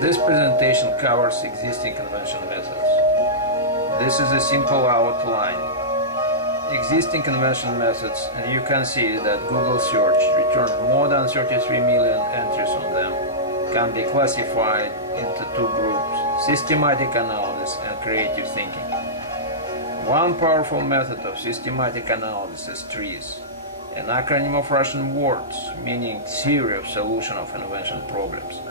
This presentation covers existing convention methods. This is a simple outline. Existing convention methods, and you can see that Google search returned more than 33 million entries on them, can be classified into two groups: systematic analysis and creative thinking. One powerful method of systematic analysis is TREES, an acronym of Russian words meaning theory of solution of invention problems.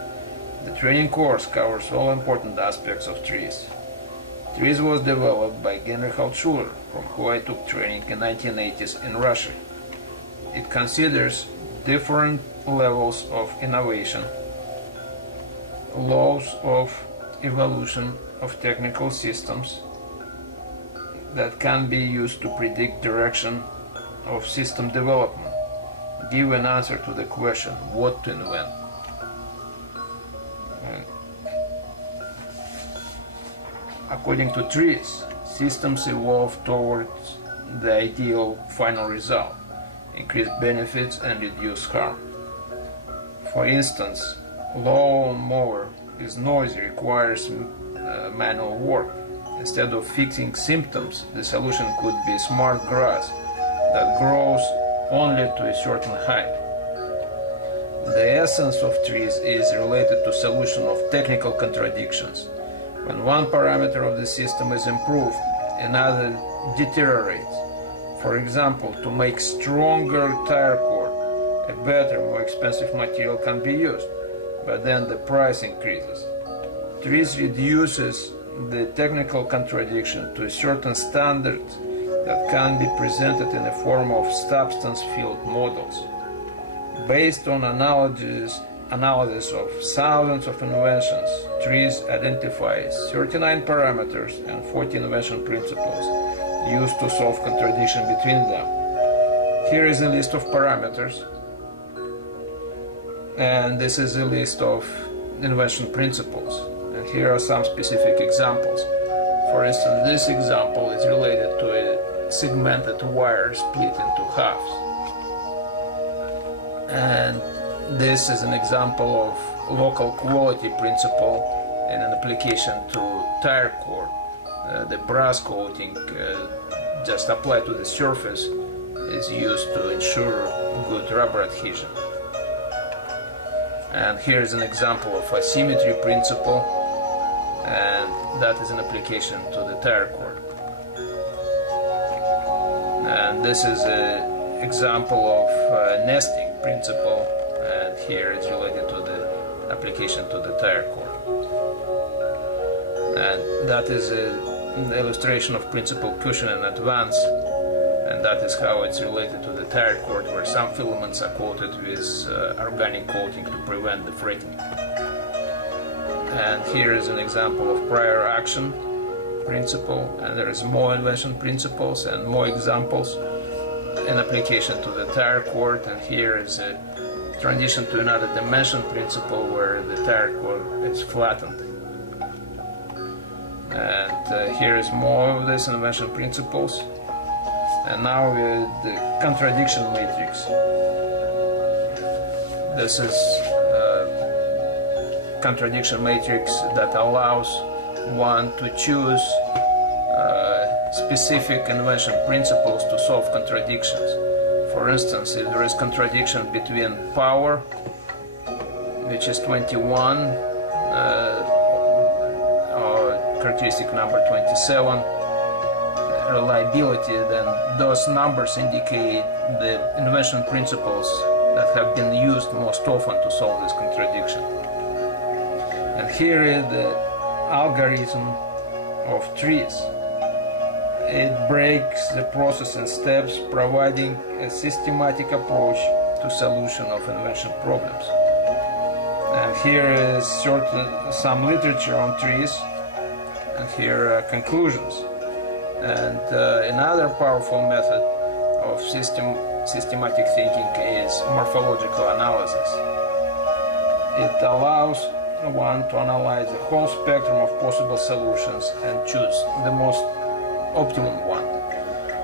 The training course covers all important aspects of TREES. TREES was developed by Genrikh Altshuler, from whom I took training in 1980s in Russia. It considers different levels of innovation, laws of evolution of technical systems that can be used to predict direction of system development, give an answer to the question what to invent. According to TREES, systems evolve towards the ideal final result, increase benefits and reduce harm. For instance, lawnmower is noisy, requires manual work. Instead of fixing symptoms, the solution could be smart grass that grows only to a certain height. The essence of TREES is related to solution of technical contradictions. When one parameter of the system is improved, another deteriorates. For example, to make stronger tire cord, a better, more expensive material can be used, but then the price increases. TREES reduces the technical contradiction to a certain standard that can be presented in the form of substance field models. Based on analysis of thousands of inventions, TREES identifies 39 parameters and 40 invention principles used to solve contradiction between them. Here is a list of parameters, and this is a list of invention principles. And here are some specific examples. For instance, this example is related to a segmented wire split into halves. And this is an example of local quality principle in an application to tire cord. The brass coating just applied to the surface is used to ensure good rubber adhesion. And here is an example of asymmetry principle, and that is an application to the tire cord. And this is an example of nesting principle, and here it's related to the application to the tire cord. And that is an illustration of principle cushion in advance, and that is how it's related to the tire cord, where some filaments are coated with organic coating to prevent the fraying. And here is an example of prior action principle, and there is more invention principles and more examples in application to the tire cord. And here is a transition to another dimension principle where the tire cord is flattened. And here is more of these invention principles. And now with the contradiction matrix. This is a contradiction matrix that allows one to choose specific invention principles to solve contradictions. For instance, if there is contradiction between power, which is 21, or characteristic number 27, reliability, then those numbers indicate the invention principles that have been used most often to solve this contradiction. And here is the algorithm of TREES. It breaks the process in steps, providing a systematic approach to solution of invention problems. And here is some literature on TREES, and here are conclusions. And another powerful method of systematic thinking is morphological analysis. It allows one to analyze the whole spectrum of possible solutions and choose the most optimum one.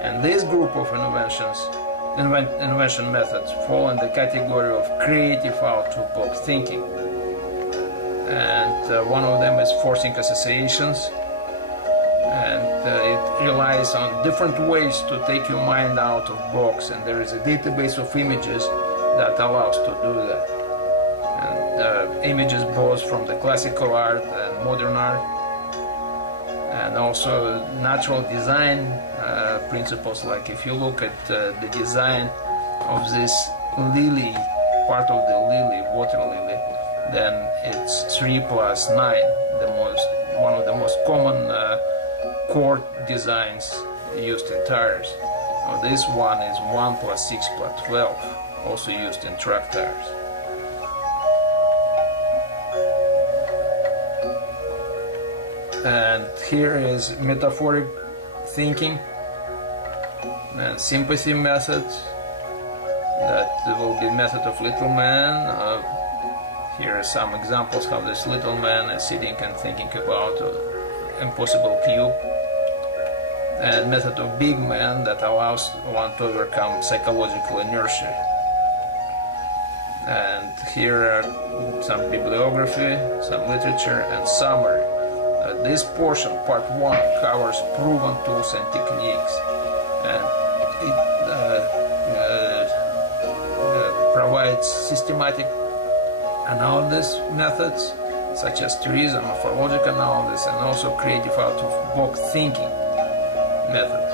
And this group of invention methods fall in the category of creative out-of-box thinking. and one of them is forcing associations, and it relies on different ways to take your mind out of box, and there is a database of images that allows to do that. And images both from the classical art and modern art, and also natural design principles. Like if you look at the design of this lily, part of the lily, water lily, then it's 3 plus 9, one of the most common chord designs used in tires. Now this one is 1 plus 6 plus 12, also used in truck tires. And here is metaphoric thinking and sympathy methods. That will be method of little man. Here are some examples how this little man is sitting and thinking about an impossible cube. And method of big man that allows one to overcome psychological inertia. And here are some bibliography, some literature, and summary. This portion, part 1, covers proven tools and techniques, and it provides systematic analysis methods such as tourism, morphological analysis, and also creative out-of-box thinking methods.